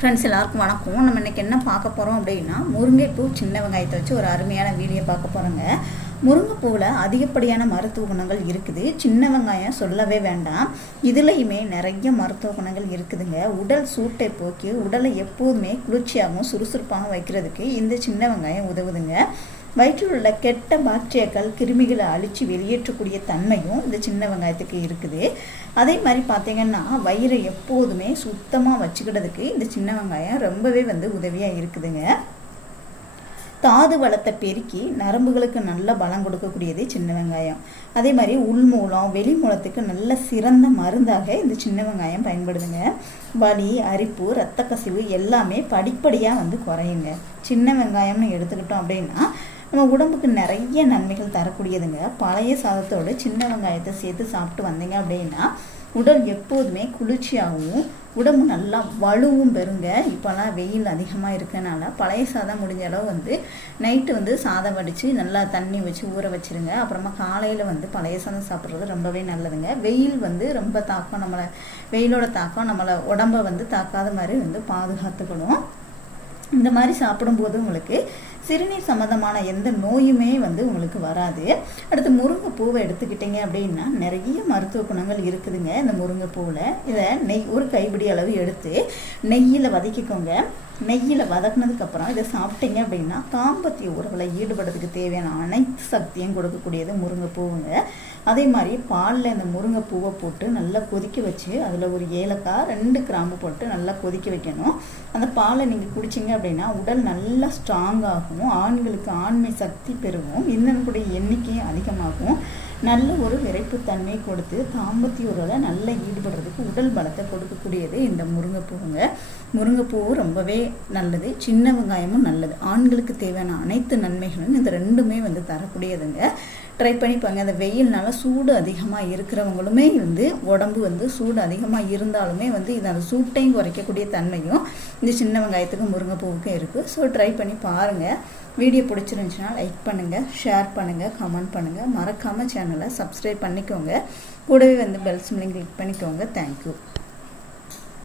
Friends எல்லாருக்கும் வணக்கம். நம்ம இன்னைக்கு என்ன பார்க்க போகிறோம் அப்படின்னா முருங்கைப்பூ சின்ன வெங்காயத்தை வச்சு ஒரு அருமையான வீடியோ பார்க்க போகிறோங்க முருங்கைப்பூவில் அதிகப்படியான மருத்துவ குணங்கள் இருக்குது. சின்ன வெங்காயம் சொல்லவே வேண்டாம். இதுலேயுமே நிறைய மருத்துவ குணங்கள் இருக்குதுங்க. உடல் சூட்டை போக்கி உடலை எப்போதுமே குளிர்ச்சியாகவும் சுறுசுறுப்பாகவும் வைக்கிறதுக்கு இந்த சின்ன வெங்காயம் உதவுதுங்க. வயிற்றில் உள்ள கெட்ட பாக்டீரியாக்கள் கிருமிகளை அழித்து வெளியேற்றக்கூடிய தன்மையும் இந்த சின்ன வெங்காயத்துக்கு இருக்குது. அதே மாதிரி பார்த்தீங்கன்னா வயிறை எப்போதுமே சுத்தமாக வச்சுக்கிட்டதுக்கு இந்த சின்ன வெங்காயம் ரொம்பவே வந்து உதவியாக இருக்குதுங்க. தாது வளத்தை பெருக்கி நரம்புகளுக்கு நல்ல பலம் கொடுக்கக்கூடியது சின்ன வெங்காயம். அதே மாதிரி உள்மூலம் வெளி மூலத்துக்கு நல்ல சிறந்த மருந்தாக இந்த சின்ன வெங்காயம் பயன்படுதுங்க. வலி அரிப்பு ரத்த கசிவு எல்லாமே படிப்படியாக வந்து குறையுங்க. சின்ன வெங்காயம்னு எடுத்துக்கிட்டோம் அப்படின்னா நம்ம உடம்புக்கு நிறைய நன்மைகள் தரக்கூடியதுங்க. பழைய சாதத்தோடு சின்ன வெங்காயத்தை சேர்த்து சாப்பிட்டு வந்தீங்க அப்படின்னா உடல் எப்போதுமே குளிர்ச்சியாகவும் உடம்பு நல்லா வலுவும் பெறுங்க. இப்போல்லாம் வெயில் அதிகமாக இருக்கனால பழைய சாதம் முடிஞ்ச அளவு வந்து நைட்டு வந்து சாதம் வடித்து நல்லா தண்ணி வச்சு ஊற வச்சுருங்க. அப்புறமா காலையில் வந்து பழைய சாதம் சாப்பிட்றது ரொம்பவே நல்லதுங்க. வெயில் வந்து ரொம்ப தாக்கம் நம்மளை வெயிலோட தாக்கம் நம்மளை உடம்பை வந்து தாக்காத மாதிரி வந்து பாதுகாத்துக்கணும். இந்த மாதிரி சாப்பிடும்போது உங்களுக்கு சிறுநீர் சம்மந்தமான எந்த நோயுமே வந்து உங்களுக்கு வராது. அடுத்து முருங்கை பூவை எடுத்துக்கிட்டீங்க அப்படின்னா நிறைய மருத்துவ குணங்கள் இருக்குதுங்க இந்த முருங்கை பூவில் இதை நெய் ஒரு கைப்பிடி அளவு எடுத்து நெய்யில் வதக்கிக்கோங்க. நெய்யில் வதக்குனதுக்கப்புறம் இதை சாப்பிட்டீங்க அப்படின்னா தாம்பத்திய உறவில் ஈடுபடுறதுக்கு தேவையான அனைத்து சக்தியும் கொடுக்கக்கூடியது முருங்கைப்பூவுங்க. அதே மாதிரி பாலில் இந்த முருங்கைப்பூவை போட்டு நல்லா கொதிக்க வச்சு அதில் ஒரு ஏலக்காய் ரெண்டு கிராம்பு போட்டு நல்லா கொதிக்க வைக்கணும். அந்த பாலை நீங்கள் குடிச்சிங்க அப்படின்னா உடல் நல்லா ஸ்ட்ராங் ஆகும். ஆண்களுக்கு ஆண்மை சக்தி பெருகும். இன்னனுடைய எண்ணிக்கையும் அதிகமாகும். நல்ல ஒரு விரைப்புத்தன்மை கொடுத்து தாம்பத்திய உறவை நல்லா ஈடுபடுறதுக்கு உடல் பலத்தை கொடுக்கக்கூடியது இந்த முருங்கைப்பூவுங்க. முருங்கைப்பூவும் ரொம்பவே நல்லது சின்ன வெங்காயமும் நல்லது. ஆண்களுக்கு தேவையான அனைத்து நன்மைகளும் இந்த ரெண்டுமே வந்து தரக்கூடியதுங்க. ட்ரை பண்ணி அந்த வெயில்னால சூடு அதிகமாக இருக்கிறவங்களுமே வந்து உடம்பு வந்து சூடு அதிகமாக இருந்தாலுமே வந்து இது அந்த சூட்டையும் குறைக்கக்கூடிய தன்மையும் இந்த சின்ன வெங்காயத்துக்கும் முருங்கைப்பூவுக்கும் இருக்குது ஸோ ட்ரை பண்ணி பாருங்கள் வீடியோ பிடிச்சிருந்துச்சுன்னா லைக் பண்ணுங்கள் ஷேர் பண்ணுங்கள் கமெண்ட் பண்ணுங்கள் மறக்காமல் சேனலை சப்ஸ்கிரைப் பண்ணிக்கோங்க. கூடவே வந்து பெல் சிம்லிங் கிளிக் பண்ணிக்கோங்க. Thank you